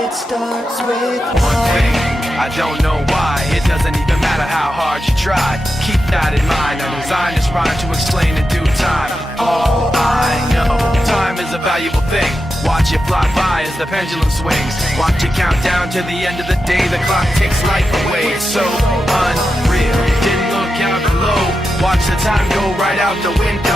It starts with one thing, I don't know why. It doesn't even matter how hard you try. Keep that in mind, I designed this rhyme to explain in due time. All I know, time is a valuable thing. Watch it fly by as the pendulum swings. Watch it count down to the end of the day. The clock takes life away, it's so unreal. Didn't look out below, watch the time go right out the window.